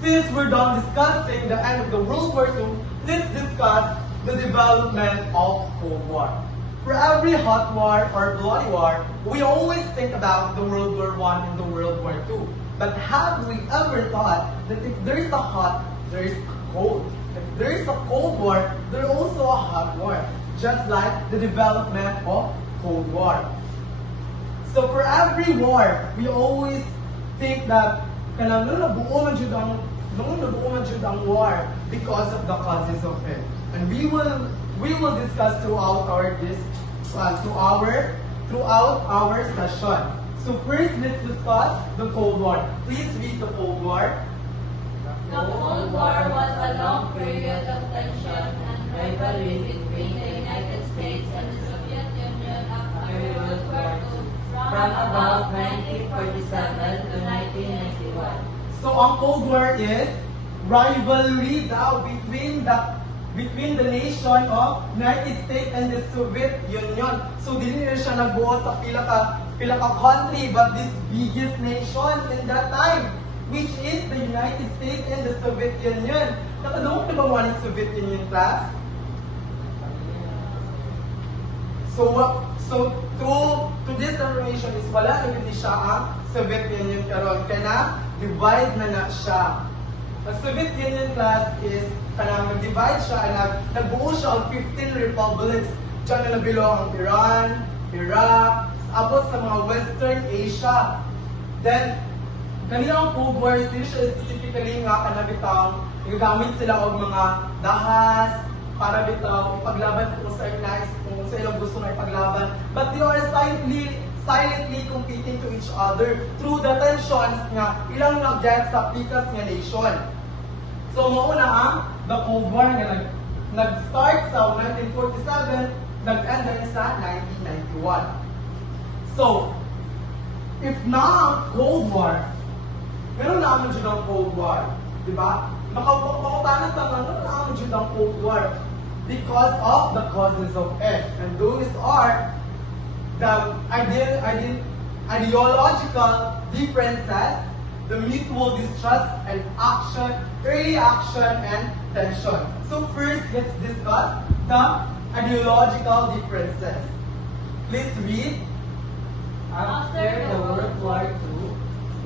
Since we're done discussing the end of the World War II, let's discuss the development of Cold War. For every hot war or bloody war, we always think about the World War I and the World War II. But have we ever thought that if there is a hot, there is a cold? If there is a Cold War, there is also a hot war, just like the development of Cold War. So for every war, we always think that kanang nabuo man jud ang war because of the causes of it. And we will discuss throughout our session. So first, let's discuss the Cold War. Please read the Cold War. The Cold War was a long period of tension and rivalry between the United States and the Soviet Union after World War II from about 1947 to 1991. So ang Cold War is rivalry daw between the nation of United States and the Soviet Union. So dili na siya nagbuo sa pila ka country, but this biggest nation in that time, which is the United States and the Soviet Union. Nakadungog na ba mo ang Soviet Union, class? So to this information is wala na hindi siya ang Soviet Union karon kana divide na siya. Ang Soviet Union, class, is kanang nag-divide siya, nagbuo siya ang 15 republics. Diyan na nabilong ang Iran, Iraq, abot sa mga Western Asia. Then, kanilang Cold War, hindi siya specifically nga kanabitang gagamit sila og mga dahas para bitaw ipaglaban kung sa ilang gusto na ipaglaban. But they are silently competing to each other through the tensions nga ilang nagyan sa pikas nga nation. So mauna ang the Cold War nga nag-start sa 1947, nag-end din sa 1991. So, if na ang Cold War, meron na naman dyan ang Cold War, di ba? Makapagpapatanan naman na naman dyan ang Cold War because of the causes of it. And those are the ideological differences, the mutual distrust and action, early action and tension. So first, let's discuss the ideological differences. Please read. After the World War II,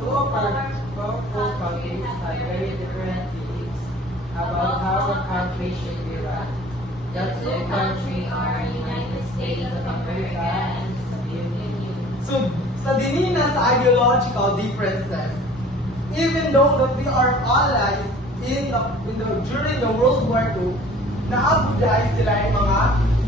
two powerful countries had very different beliefs about how a country should be run. The two countries are United States of America and Soviet Union. So, sa dinina sa ideological differences, even though that we are allies during the World War II, naabot dahil sila yung mga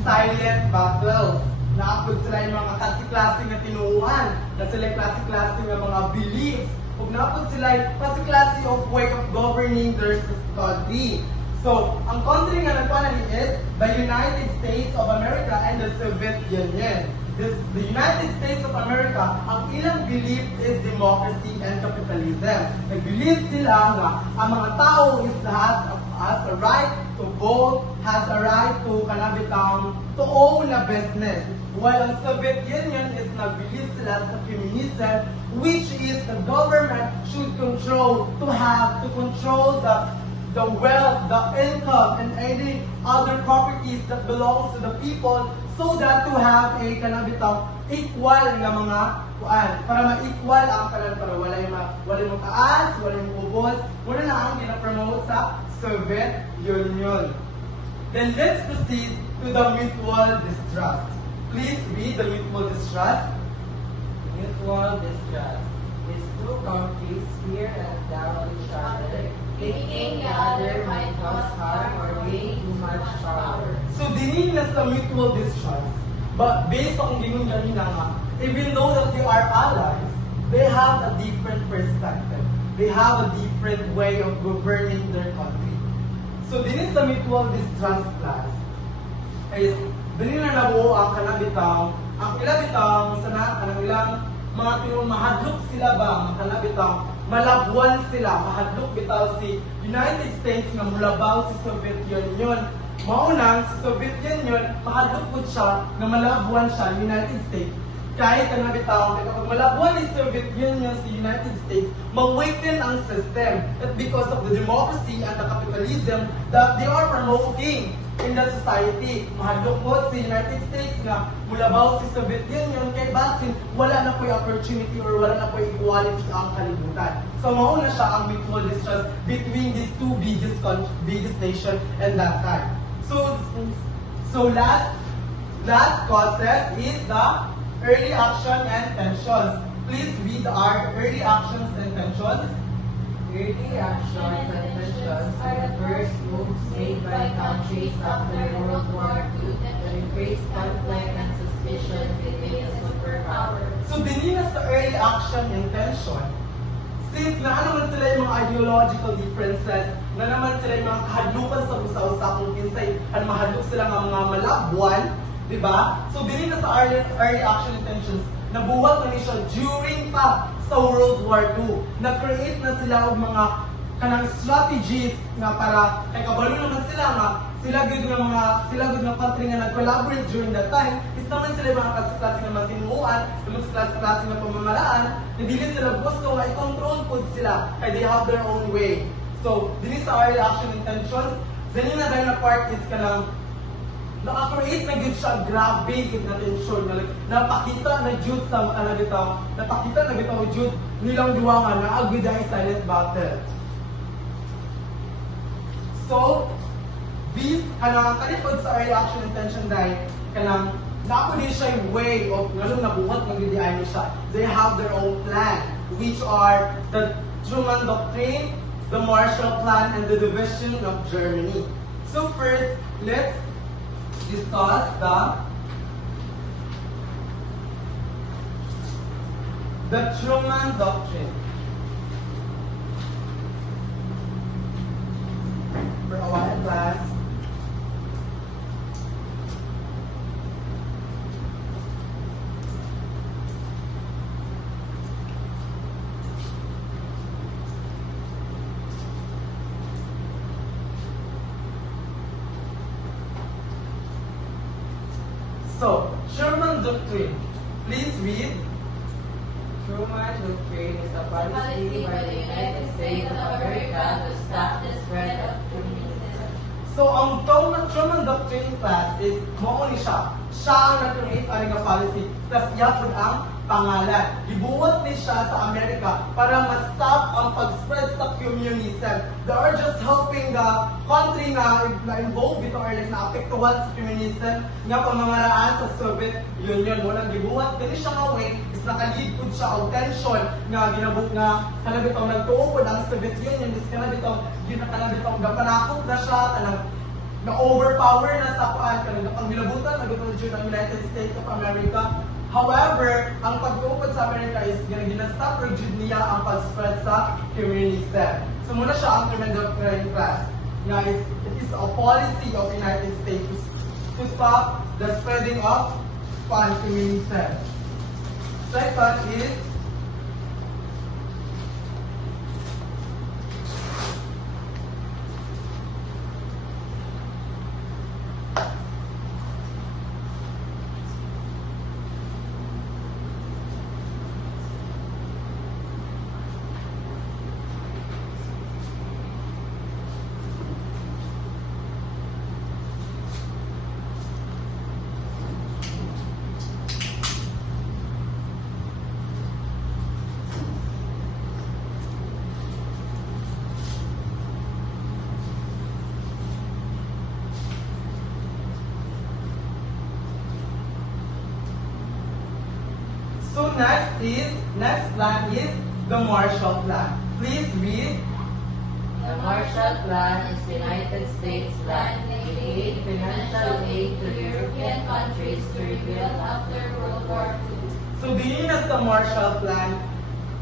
silent battles. Naabot sila yung mga klase-klase nga tinuuhan, na sila klase-klase nga mga beliefs, ug naabot sila yung klase-klase of way of governing their society. So, ang country nga nagpanan is the United States of America and the Soviet Union. The United States of America, ang ilang belief is democracy and capitalism. Nag-believe sila nga ang mga tao has a right to vote, has a right to to own a business. While ang Soviet Union is nag-believe sila sa feminism, which is the government should control the wealth, the income, and any other properties that belongs to the people, so that to have a equal nga mga kuan, para ma-equal ang para wala yung taas, wala yung ubos, wala na ang gina-promote sa Soviet Union. Then let's proceed to the mutual distrust. Please read the mutual distrust. Mutual distrust. These two countries fear and doubt each other, thinking the other might cause harm or gain too much power. So dinin na sa mutual distrust, but based on gingon kanina nga, even though that they are allies, they have a different perspective. They have a different way of governing their country. So dinin sa mutual distrust class is dinin na nabuo ang kanabitang, ang ilabitang sana kanang ilang mga mahadlok sila ba, makalabitang malabuan sila, mahadlok bitaw si United States nga mulabaw si Soviet Union. Maunang si Soviet Union, mahadlok po siya nga malabuan siya United States. kahit ang nabitaw, kapag malabuan ni Soviet Union sa United States, ma-weaken ang system. That because of the democracy and the capitalism that they are promoting in the society. Mahadlok mo sa United States nga mulabaw si Soviet Union kay basin wala na po'y opportunity or wala na po'y equality ang kalibutan. So mauna siya ang mutual distrust between these two biggest nation at that time. So last causes is the early action and tensions. Please read our early actions and tensions. Early actions and tensions are the first moves made by countries after World War II that increased conflict and suspicion between the superpowers. So dinina sa early action and tension, since na naman sila yung mga ideological differences, na naman sila yung mga kahadlukan sa usa-usa kung kinsay, mahadlok sila ng mga malabwan, di ba? So dinina sa early action and tensions, nabuhat na siya during pa sa World War II. Na-create na sila og mga kanang strategies nga para kay kabalo naman sila nga sila gud nga country nga nag-collaborate during that time is naman sila yung mga klase nga matinuan, naman sa klase nga pamamaraan, na dili sila gusto nga i-control po sila kay they have their own way. So, dili sa early action intentions, then yung na part is kanang naka-create na gud siya grabe gud na tension na napakita na jud sa napakita na bitaw jud nilang duwa nga na agud ay silent battle. So this kanang kalipod sa early action intention dahil kanang napo din siya yung way of ngalong nabuhat ng gidiay siya. They have their own plan which are the Truman Doctrine, the Marshall Plan, and the division of Germany. So first, let's discuss the Truman Doctrine. For a while, class. So, Truman Doctrine. Please read. Truman Doctrine is a Policy policy by the United States of America to stop the spread of communism. So, ang Truman Doctrine class is, mao ni siya. Siya ang nag-create ang policy. Tapos, yapod ang pangalan. Ibuwat ni siya sa Amerika para ma-stop ang pag-spread sa communism. They are just helping the country na involved dito or like na-apektuhan sa communism nga pamamaraan sa Soviet Union. Munang gibuwat din siya nga way is nakalid po siya ang tension nga ginabot nga kanabitong nagtuupod ang Soviet Union is kanabitong gapanakot na siya na-overpower na sa paan kanang pangilabutan nagtulad ng United States of America. However, ang pag-uupad sa Amerika is ginastop or jud niya ang pag-spread sa communism. So muna siya ang Truman Doctrine class. Nga it is a policy of United States to stop the spreading of communism. Second is So next plan is the Marshall Plan. Please read. The Marshall Plan is the United States plan to aid financial aid to European countries to rebuild after World War II. So the sa Marshall Plan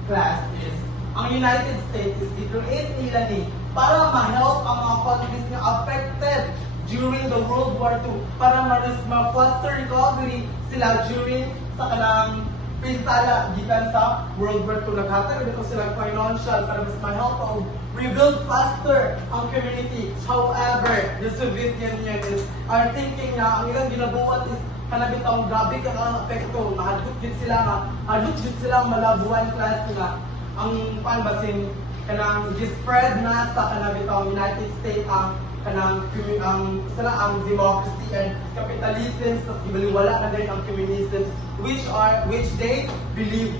class is, ang United States is i-create nila ni para ma-help ang mga countries na affected during the World War II para ma-foster recovery sila during sa kanang pinsala gikan sa World War II. Naghatag dito sila financial para mas ma-help o rebuild faster ang community. However, the Soviet Union are thinking na ang ilang ginabuhat is kanabitang grabe ka ang apekto, mahadlok gid sila nga, hadlok gid sila malabuan class nga ang panbasin kanang spread na sa kanabitang United States ang sila ang democracy and capitalism sa wala na din ang communism which they believe.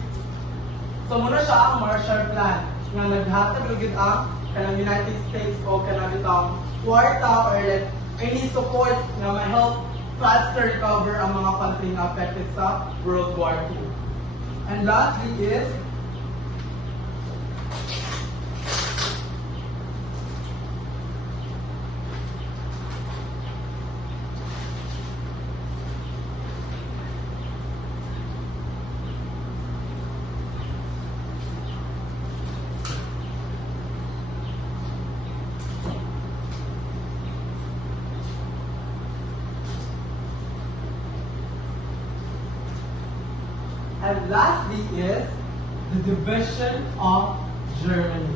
So muna siya ang Marshall Plan nga naghatag lugid ang kanang United States o kanang bitang kwarta or like any support nga ma-help faster recover ang mga country na affected sa World War II. And lastly is the division of Germany.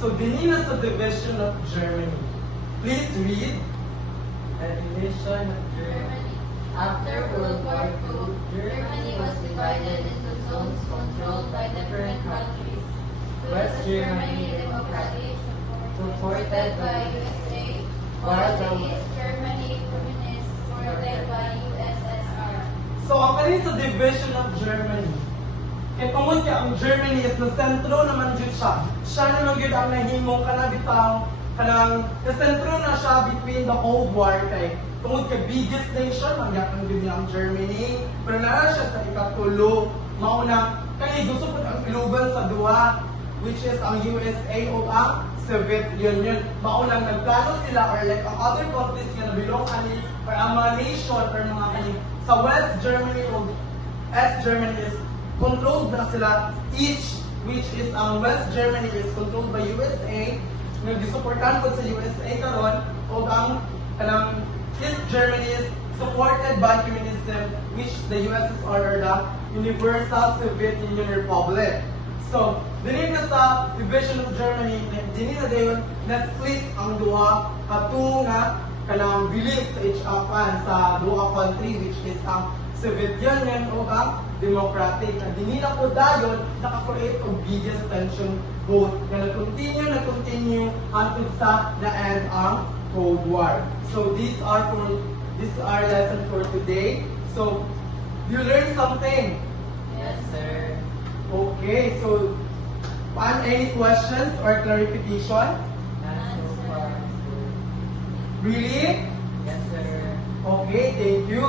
So, dinina sa division of Germany. Please read. The division of Germany. After World War II, Germany was divided into zones controlled by different countries. West Germany, democratic, supported by USA, while the East Germany, communist, supported by USSR. So, ang kanin sa division of Germany. Kaya tungod kaya ang Germany is na sentro naman dyan siya. Siya naman yun ang nahimong kanabitang na sentro na siya between the Cold War kay tungod kay biggest nation, magyakang yun niya ang Germany. Pero nara siya sa ikatulo. Mauna, kaya gusto po ang iluban sa duwa, which is ang USA o ang Soviet Union. Maunang nagplano sila or like ang other countries nga na belong ani or ang mga nation or mga kani sa West Germany o East Germany is controlled na sila each, which is ang West Germany is controlled by USA, nag-supportan po sa USA karon o ang East Germany is supported by communism, which the USSR or the Universal Soviet Union Republic. So, dili na sa division of Germany, dili na dayon na split ang duha katong nga kanang belief sa each sa duha country, which is ang Soviet Union o ang Democratic. Na dili na po dayon naka-create og biggest tension both na nag-continue until sa the end ang Cold War. So these are lesson for today. So you learned something. Yes, sir. Okay, so any questions or clarification? Not so far, sir. Really? Yes, sir. Okay, thank you.